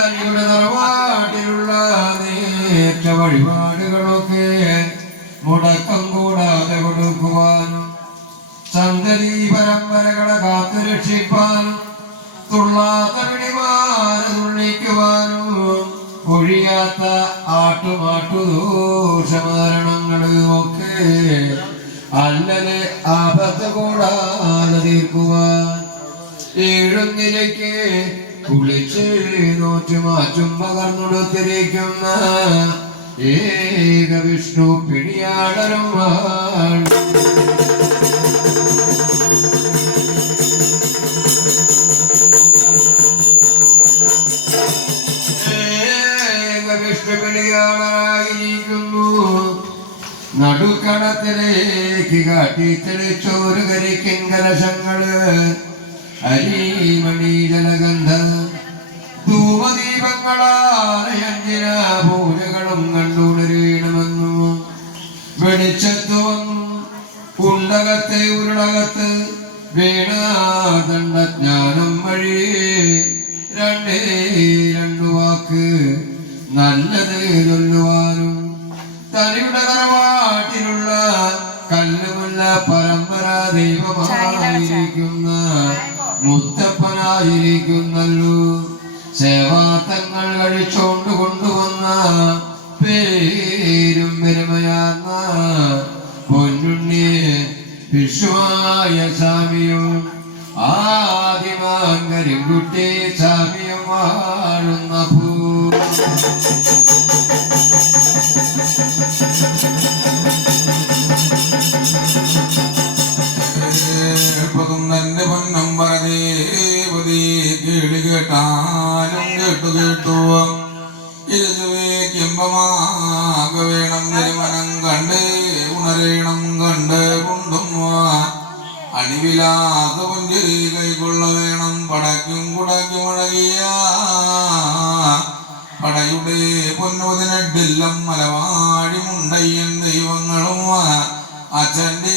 തനിയുടെ തറവാട്ടിലുള്ള നേറ്റ വഴിപാടുകളൊക്കെ മുടക്കം കൂടാതെ കൊടുക്കുവാനും സന്തതി പരമ്പരകളെ കാത്തുരക്ഷിപ്പാനും തുള്ളാത്ത പിടിമാന തുള്ളിക്കുവാനും ഒഴിയാത്ത ആട്ടുമാട്ടു ദോഷമരണങ്ങളും ഒക്കെ അല്ലത് ആപത്ത് കൂടാതെ തീർക്കുവാൻ. എഴുന്നിലേക്ക് കുളിച്ച് നോറ്റുമാറ്റും പകർന്നുടുത്തിരിക്കുന്ന ഏക വിഷ്ണു പിടിയാടരും ഏക വിഷ്ണു പിടിയാടായിരിക്കുന്നു നടുക്കടത്തിലേക്ക് കാട്ടി തെളിച്ചോരു കരിക്കും കലശങ്ങൾ അരിമണി പൂജകളും കണ്ടുണരീണമെന്നു വെളിച്ചത്ത് വന്നു. ഉണ്ടകത്തെ ഉരുളകത്ത് വീണാദണ്ഡജ്ഞാനം വഴി രണ്ടേ രണ്ടു വാക്ക് നല്ലത് ചൊല്ലുവാനും തനിയുടെ തറവാട്ടിലുള്ള കല്ലുമല്ല പരമ്പര ദൈവമായിരിക്കുന്ന മുത്തപ്പനായിരിക്കുന്നല്ലോ. സേവാത്തങ്ങൾ കഴിച്ചോണ്ട് സ്വാമിയും ആദിമാങ്കരിൻകുട്ടി സ്വാമിയും വാഴുന്ന ഭൂ തന്നെ പൊന്നം പരദേവതി കേളി കേട്ടാലും കേട്ടു കേട്ടു ഇരുസുവേക്കുംബമാക വേണം തിരുമനം കണ്ട് ഉണരേണം കണ്ട് കൊണ്ടും അണിവിലാ കൈകൊള്ള വേണം പടയ്ക്കും കുടക്കും അഴകിയ പടയുടെ പൊന്നുതിനെട്ടില്ലം മലവാടി മുണ്ടയ്യൻ ദൈവങ്ങളും അച്ഛന്റെ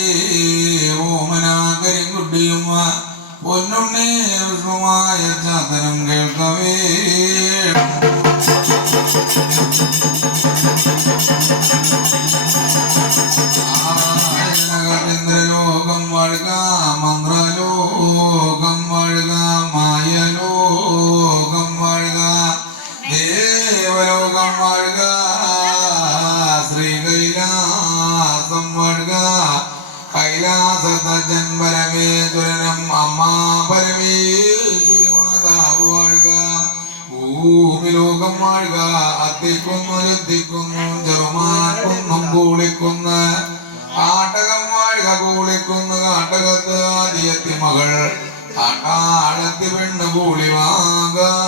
കൈലാസത പരമേശ്വരനും അമ്മ പരമേശ്വരി മാതാവ് വാഴുക ഭൂമിലോകം വാഴുക അത്തിക്കുന്നു യുദ്ധിക്കുന്നു ചെറുമാൻ കുന്നും കൂളിക്കുന്ന. കാട്ടകം വാഴുക കൂളിക്കുന്നു കാട്ടകത്ത് ആദ്യത്തി മകൾ. പെണ്ണ് കൂളിവാകാം